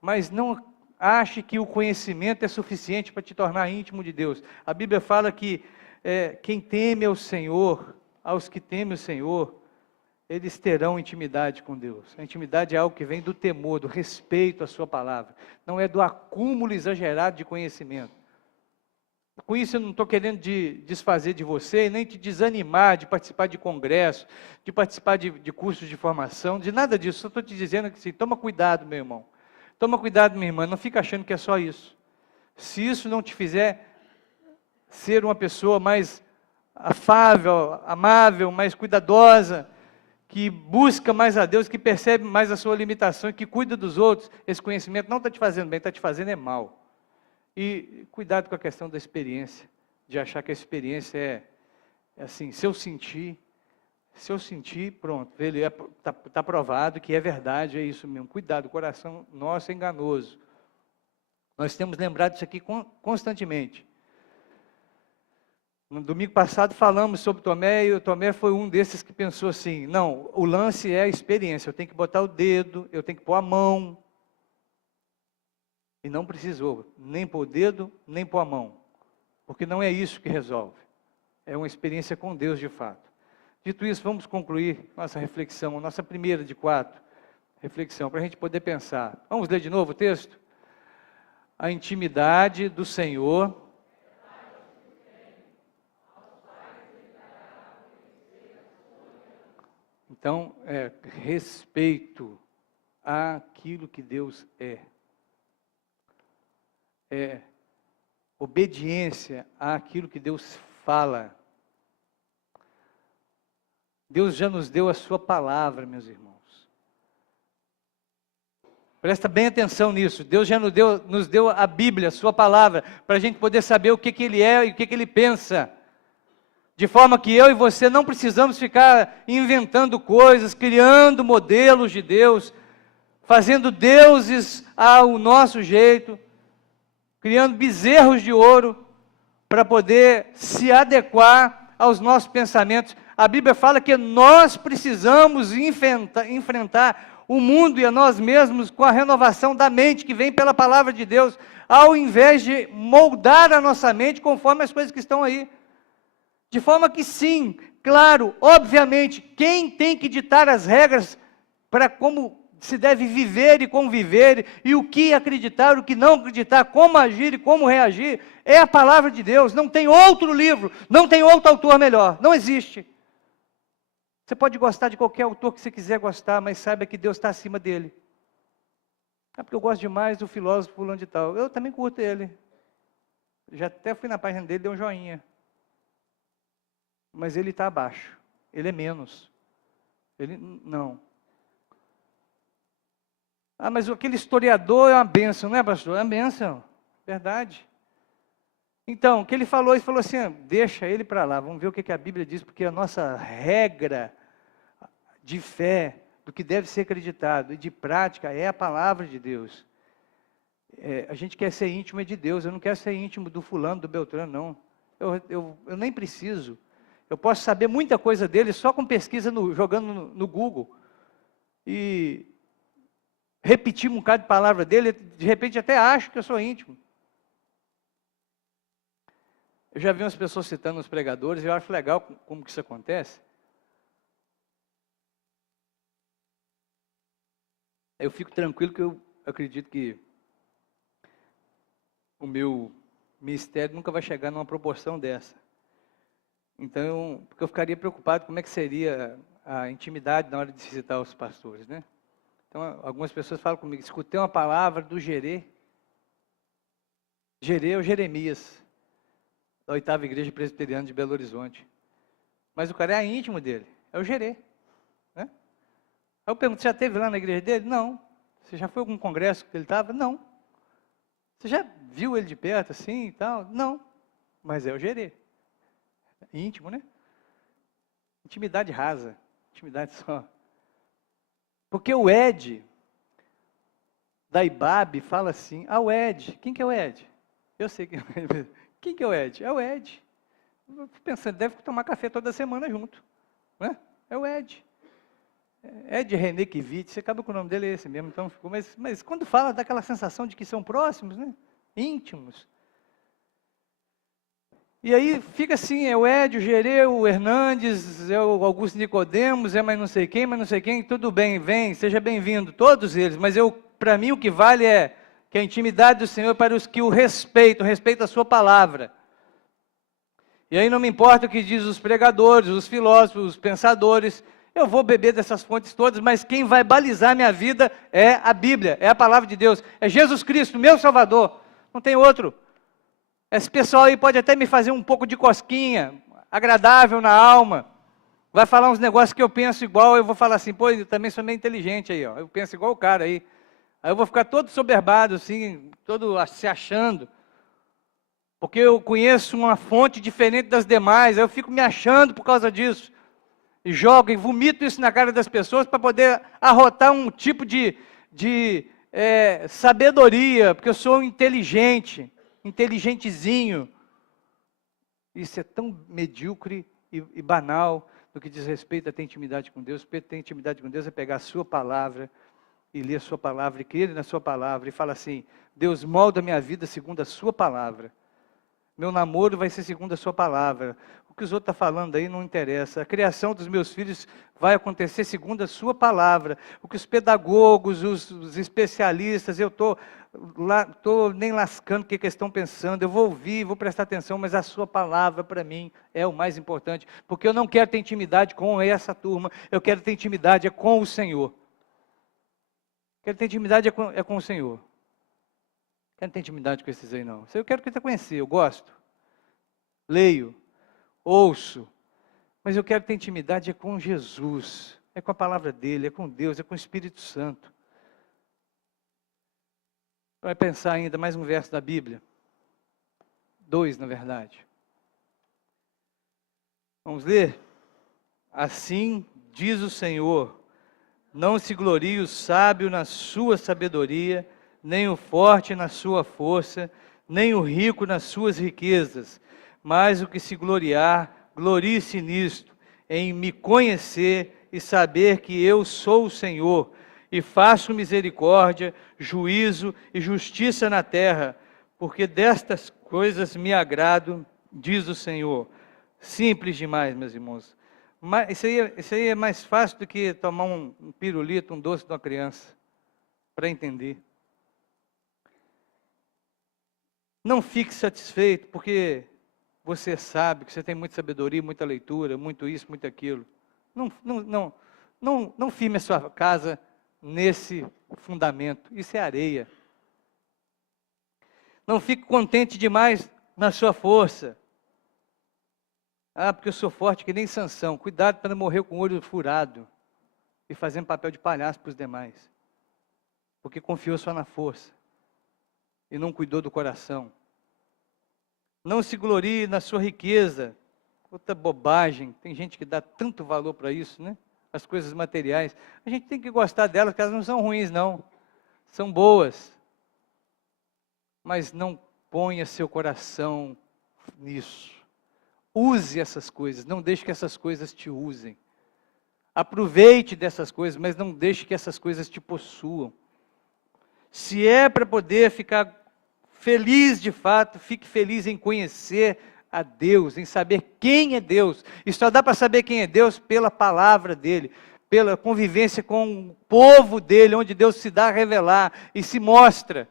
Mas não ache que o conhecimento é suficiente para te tornar íntimo de Deus. A Bíblia fala que quem teme ao Senhor, aos que temem o Senhor, eles terão intimidade com Deus. A intimidade é algo que vem do temor, do respeito à sua palavra. Não é do acúmulo exagerado de conhecimento. Com isso eu não estou querendo desfazer de você, nem te desanimar de participar de congresso, de participar de cursos de formação, de nada disso. Só estou te dizendo que assim, toma cuidado, meu irmão. Toma cuidado, minha irmã, não fica achando que é só isso. Se isso não te fizer ser uma pessoa mais afável, amável, mais cuidadosa, que busca mais a Deus, que percebe mais a sua limitação, que cuida dos outros, esse conhecimento não está te fazendo bem, está te fazendo mal. E cuidado com a questão da experiência, de achar que a experiência é assim, se eu sentir, pronto, está provado que é verdade, é isso mesmo. Cuidado, o coração nosso é enganoso. Nós temos lembrado disso aqui constantemente. No domingo passado falamos sobre Tomé, e o Tomé foi um desses que pensou assim, não, o lance é a experiência, eu tenho que botar o dedo, eu tenho que pôr a mão. E não precisou, nem pôr o dedo, nem pôr a mão. Porque não é isso que resolve. É uma experiência com Deus de fato. Dito isso, vamos concluir nossa reflexão, a nossa primeira de 4 reflexão, para a gente poder pensar. Vamos ler de novo o texto? A intimidade do Senhor. Então, respeito àquilo que Deus é. Obediência àquilo que Deus fala. Deus já nos deu a sua palavra, meus irmãos. Presta bem atenção nisso. Deus já nos deu a Bíblia, a sua palavra, para a gente poder saber o que Ele é e o que Ele pensa. De forma que eu e você não precisamos ficar inventando coisas, criando modelos de Deus, fazendo deuses ao nosso jeito, criando bezerros de ouro, para poder se adequar aos nossos pensamentos. A Bíblia fala que nós precisamos enfrentar o mundo e a nós mesmos com a renovação da mente que vem pela palavra de Deus, ao invés de moldar a nossa mente conforme as coisas que estão aí. De forma que sim, claro, obviamente, quem tem que ditar as regras para como se deve viver e conviver, e o que acreditar, o que não acreditar, como agir e como reagir, é a palavra de Deus. Não tem outro livro, não tem outro autor melhor, não existe. Você pode gostar de qualquer autor que você quiser gostar, mas saiba que Deus está acima dele. Porque eu gosto demais do filósofo fulano de tal. Eu também curto ele. Já até fui na página dele, dei um joinha. Mas ele está abaixo, ele é menos. Ele não. Mas aquele historiador é uma bênção, não é, pastor? É uma bênção, verdade. Então, o que ele falou assim, deixa ele para lá, vamos ver o que a Bíblia diz, porque a nossa regra de fé, do que deve ser acreditado e de prática, é a palavra de Deus. A gente quer ser íntimo de Deus, eu não quero ser íntimo do fulano, do Beltrano, não. Eu nem preciso. Eu posso saber muita coisa dele só com pesquisa, jogando no Google. E repetir um bocado de palavra dele, de repente até acho que eu sou íntimo. Eu já vi umas pessoas citando os pregadores, e eu acho legal como que isso acontece. Eu fico tranquilo que eu acredito que o meu ministério nunca vai chegar numa proporção dessa. Então, porque eu ficaria preocupado como é que seria a intimidade na hora de visitar os pastores, né? Então, algumas pessoas falam comigo, escutei uma palavra do Gerê. Gerê é o Jeremias, da 8ª Igreja Presbiteriana de Belo Horizonte. Mas o cara é íntimo dele, é o Gerê. Né? Aí eu pergunto, você já esteve lá na igreja dele? Não. Você já foi a algum congresso que ele estava? Não. Você já viu ele de perto assim e tal? Não. Mas é o Gerê. Íntimo, né? Intimidade rasa, intimidade só. Porque o Ed, da IBAB, fala assim, o Ed, quem que é o Ed? Eu sei quem é o Ed. Quem que é o Ed? É o Ed. Eu fico pensando, deve tomar café toda semana junto. Né? É o Ed. Ed René Kivitz, você acaba com o nome dele, é esse mesmo. Então, mas quando fala, dá aquela sensação de que são próximos, né? Íntimos. E aí fica assim, é o Ed, o Gerê, o Hernandes, é o Augusto Nicodemos, é mais não sei quem, tudo bem, vem, seja bem-vindo, todos eles, mas para mim o que vale é que a intimidade do Senhor é para os que o respeitam a sua palavra. E aí não me importa o que diz os pregadores, os filósofos, os pensadores, eu vou beber dessas fontes todas, mas quem vai balizar minha vida é a Bíblia, é a palavra de Deus, é Jesus Cristo, meu Salvador, não tem outro. Esse pessoal aí pode até me fazer um pouco de cosquinha, agradável na alma. Vai falar uns negócios que eu penso igual, eu vou falar assim, pô, eu também sou meio inteligente aí, ó. Eu penso igual o cara aí. Aí eu vou ficar todo soberbado, assim, todo se achando. Porque eu conheço uma fonte diferente das demais, aí eu fico me achando por causa disso. E jogo e vomito isso na cara das pessoas para poder arrotar um tipo de sabedoria, porque eu sou inteligente. Inteligentezinho. Isso é tão medíocre e banal no que diz respeito a ter intimidade com Deus. Ter intimidade com Deus é pegar a sua palavra e ler a sua palavra e crer na sua palavra e falar assim, Deus, molda a minha vida segundo a sua palavra. Meu namoro vai ser segundo a sua palavra. O que os outros estão falando aí não interessa. A criação dos meus filhos vai acontecer segundo a sua palavra. O que os pedagogos, os especialistas, eu estou nem lascando o que eles estão pensando. Eu vou ouvir, vou prestar atenção, mas a sua palavra para mim é o mais importante. Porque eu não quero ter intimidade com essa turma. Eu quero ter intimidade com o Senhor. Quero ter intimidade com o Senhor. Quero ter intimidade com esses aí, não. Eu quero que você conhecer, eu gosto. Leio, ouço. Mas eu quero ter intimidade com Jesus. É com a palavra dele, é com Deus, é com o Espírito Santo. Vai pensar ainda mais um verso da Bíblia. 2, na verdade. Vamos ler? Assim diz o Senhor, não se glorie o sábio na sua sabedoria, nem o forte na sua força, nem o rico nas suas riquezas, mas o que se gloriar, glorie-se nisto, em me conhecer e saber que eu sou o Senhor, e faço misericórdia, juízo e justiça na terra, porque destas coisas me agrado, diz o Senhor. Simples demais, meus irmãos. Mas isso aí é mais fácil do que tomar um pirulito, um doce de uma criança, para entender. Não fique satisfeito, porque você sabe que você tem muita sabedoria, muita leitura, muito isso, muito aquilo. Não firme a sua casa nesse fundamento. Isso é areia. Não fique contente demais na sua força. Porque eu sou forte que nem Sansão. Cuidado para não morrer com o olho furado e fazendo papel de palhaço para os demais. Porque confiou só na força e não cuidou do coração. Não se glorie na sua riqueza. Outra bobagem. Tem gente que dá tanto valor para isso, né? As coisas materiais. A gente tem que gostar delas, porque elas não são ruins, não. São boas. Mas não ponha seu coração nisso. Use essas coisas, não deixe que essas coisas te usem. Aproveite dessas coisas, mas não deixe que essas coisas te possuam. Se é para poder ficar feliz de fato, fique feliz em conhecer a Deus, em saber quem é Deus. E só dá para saber quem é Deus pela palavra dEle, pela convivência com o povo dEle, onde Deus se dá a revelar e se mostra.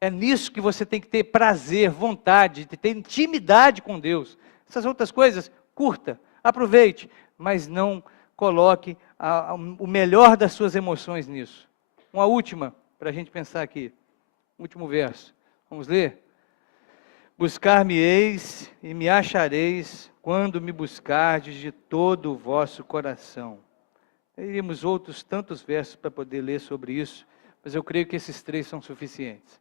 É nisso que você tem que ter prazer, vontade, de ter intimidade com Deus. Essas outras coisas, curta, aproveite, mas não coloque o melhor das suas emoções nisso. Uma última, para a gente pensar aqui. Último verso. Vamos ler? Buscar-me-eis e me achareis quando me buscardes de todo o vosso coração. Teríamos outros tantos versos para poder ler sobre isso, mas eu creio que esses 3 são suficientes.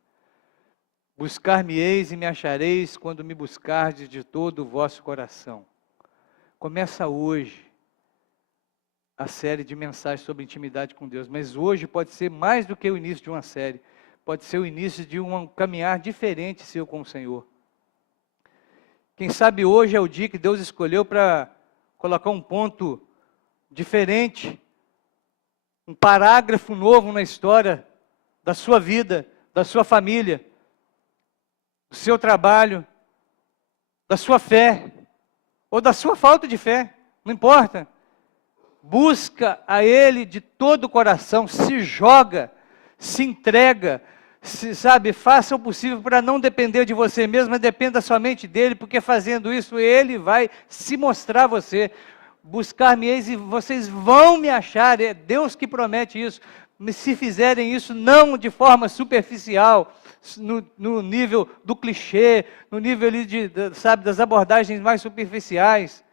Buscar-me-eis e me achareis quando me buscardes de todo o vosso coração. Começa hoje a série de mensagens sobre intimidade com Deus, mas hoje pode ser mais do que o início de uma série, pode ser o início de um caminhar diferente seu com o Senhor. Quem sabe hoje é o dia que Deus escolheu para colocar um ponto diferente, um parágrafo novo na história da sua vida, da sua família, do seu trabalho, da sua fé, ou da sua falta de fé, não importa. Busca a Ele de todo o coração, se joga, se entrega, faça o possível para não depender de você mesmo, mas dependa somente dEle, porque fazendo isso, Ele vai se mostrar a você. Buscar-me-eis e vocês vão me achar, é Deus que promete isso. Se fizerem isso não de forma superficial, no nível do clichê, no nível ali das abordagens mais superficiais,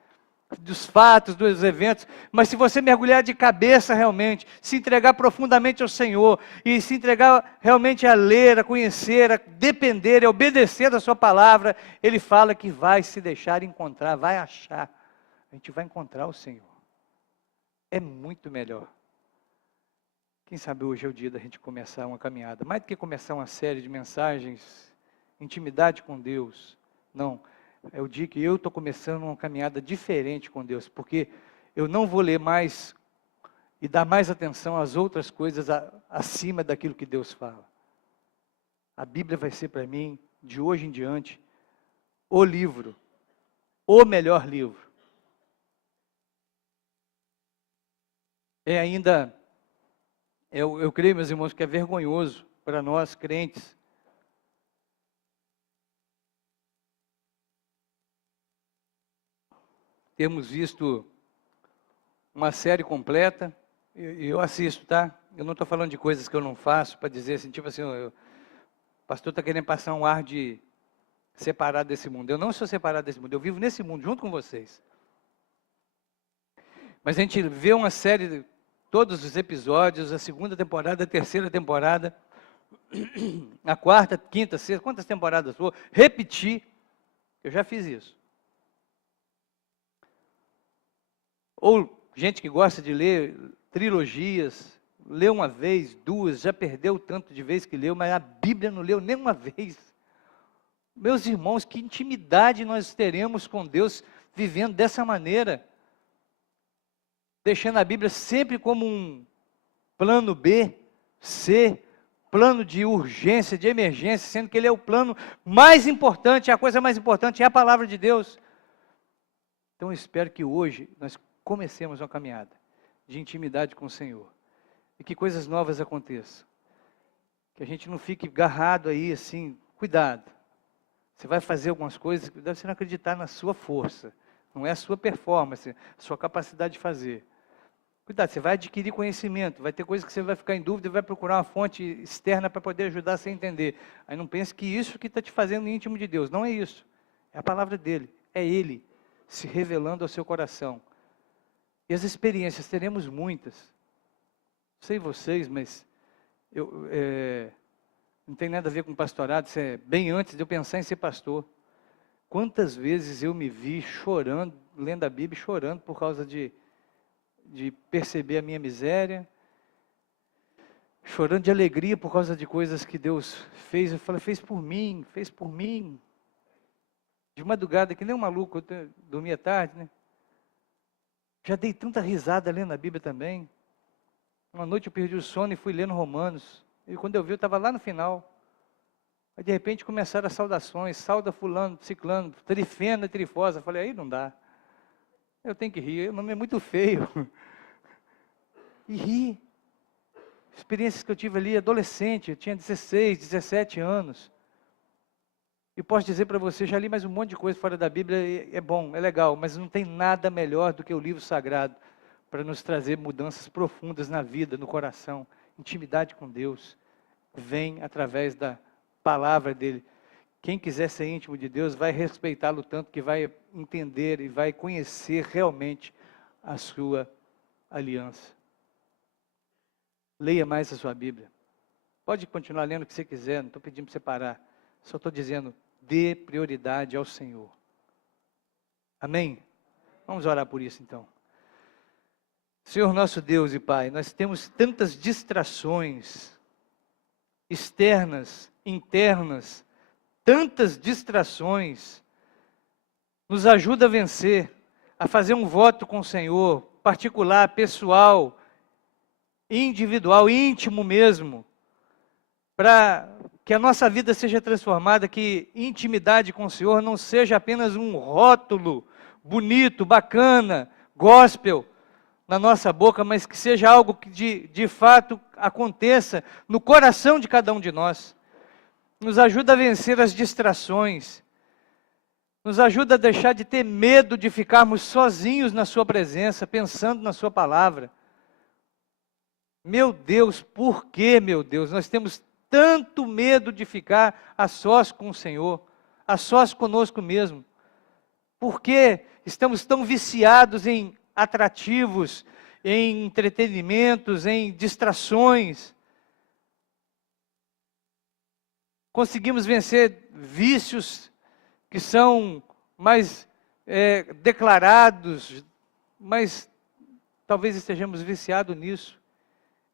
dos fatos, dos eventos, mas se você mergulhar de cabeça realmente, se entregar profundamente ao Senhor, e se entregar realmente a ler, a conhecer, a depender, a obedecer da sua palavra, Ele fala que vai se deixar encontrar, vai achar, a gente vai encontrar o Senhor. É muito melhor. Quem sabe hoje é o dia da gente começar uma caminhada, mais do que começar uma série de mensagens, intimidade com Deus, não, é o dia que eu estou começando uma caminhada diferente com Deus, porque eu não vou ler mais e dar mais atenção às outras coisas acima daquilo que Deus fala. A Bíblia vai ser para mim, de hoje em diante, o livro, o melhor livro. Eu creio, meus irmãos, que é vergonhoso para nós, crentes, termos visto uma série completa, e eu assisto, tá? Eu não estou falando de coisas que eu não faço, para dizer assim, tipo assim, o pastor está querendo passar um ar de separado desse mundo. Eu não sou separado desse mundo, eu vivo nesse mundo junto com vocês. Mas a gente vê uma série, todos os episódios, a 2ª temporada, a 3ª temporada, a 4ª, 5ª, 6ª, quantas temporadas for, repetir, eu já fiz isso. Ou gente que gosta de ler trilogias, leu uma vez, 2, já perdeu o tanto de vezes que leu, mas a Bíblia não leu nem uma vez. Meus irmãos, que intimidade nós teremos com Deus vivendo dessa maneira, deixando a Bíblia sempre como um plano B, C, plano de urgência, de emergência, sendo que ele é o plano mais importante, a coisa mais importante é a palavra de Deus. Então eu espero que hoje nós comecemos uma caminhada de intimidade com o Senhor, e que coisas novas aconteçam, que a gente não fique agarrado aí assim, cuidado, você vai fazer algumas coisas, deve você não acreditar na sua força, não é a sua performance, a sua capacidade de fazer. Cuidado, você vai adquirir conhecimento, vai ter coisas que você vai ficar em dúvida e vai procurar uma fonte externa para poder ajudar você a entender. Aí não pense que isso que está te fazendo íntimo de Deus, não é isso, é a palavra dEle, é Ele se revelando ao seu coração. E as experiências, teremos muitas. Não sei vocês, mas não tem nada a ver com pastorado, isso é bem antes de eu pensar em ser pastor. Quantas vezes eu me vi chorando, lendo a Bíblia, chorando por causa de perceber a minha miséria, chorando de alegria por causa de coisas que Deus fez. Eu falei, fez por mim, fez por mim. De madrugada, que nem um maluco, eu dormia tarde, né? Já dei tanta risada lendo a Bíblia também. Uma noite eu perdi o sono e fui lendo Romanos. E quando eu vi, eu estava lá no final. Aí de repente começaram as saudações, sauda fulano, ciclano, trifena, trifosa. Eu falei, aí não dá. Eu tenho que rir, o nome é muito feio. E ri. Experiências que eu tive ali, adolescente, eu tinha 16, 17 anos. E posso dizer para você, já li mais um monte de coisa fora da Bíblia, é bom, é legal, mas não tem nada melhor do que o livro sagrado para nos trazer mudanças profundas na vida, no coração. Intimidade com Deus vem através da palavra dele. Quem quiser ser íntimo de Deus vai respeitá-lo tanto que vai entender e vai conhecer realmente a sua aliança. Leia mais a sua Bíblia. Pode continuar lendo o que você quiser, não estou pedindo para você parar. Só estou dizendo, dê prioridade ao Senhor. Amém? Vamos orar por isso então. Senhor nosso Deus e Pai, nós temos tantas distrações externas, internas, tantas distrações. Nos ajuda a vencer, a fazer um voto com o Senhor, particular, pessoal, individual, íntimo mesmo, para que a nossa vida seja transformada, que intimidade com o Senhor não seja apenas um rótulo bonito, bacana, gospel na nossa boca, mas que seja algo que de fato aconteça no coração de cada um de nós. Nos ajuda a vencer as distrações, nos ajuda a deixar de ter medo de ficarmos sozinhos na sua presença, pensando na sua palavra. Meu Deus, por que, meu Deus, nós temos tanto medo de ficar a sós com o Senhor, a sós conosco mesmo? Por que estamos tão viciados em atrativos, em entretenimentos, em distrações? Conseguimos vencer vícios que são mais declarados, mas talvez estejamos viciados nisso,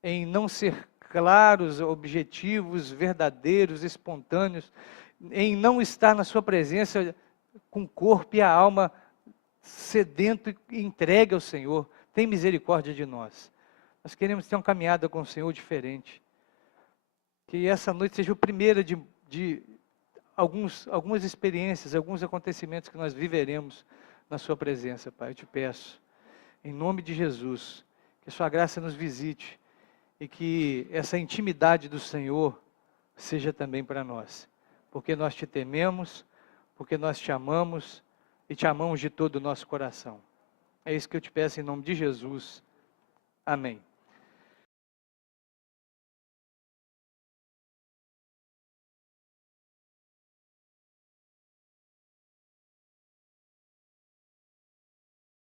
em não ser claros, objetivos, verdadeiros, espontâneos, em não estar na sua presença com o corpo e a alma sedento e entregue ao Senhor. Tem misericórdia de nós. Nós queremos ter uma caminhada com o Senhor diferente. Que essa noite seja o primeiro de algumas experiências, alguns acontecimentos que nós viveremos na sua presença, Pai. Eu te peço, em nome de Jesus, que a sua graça nos visite e que essa intimidade do Senhor seja também para nós. Porque nós te tememos, porque nós te amamos e te amamos de todo o nosso coração. É isso que eu te peço em nome de Jesus. Amém.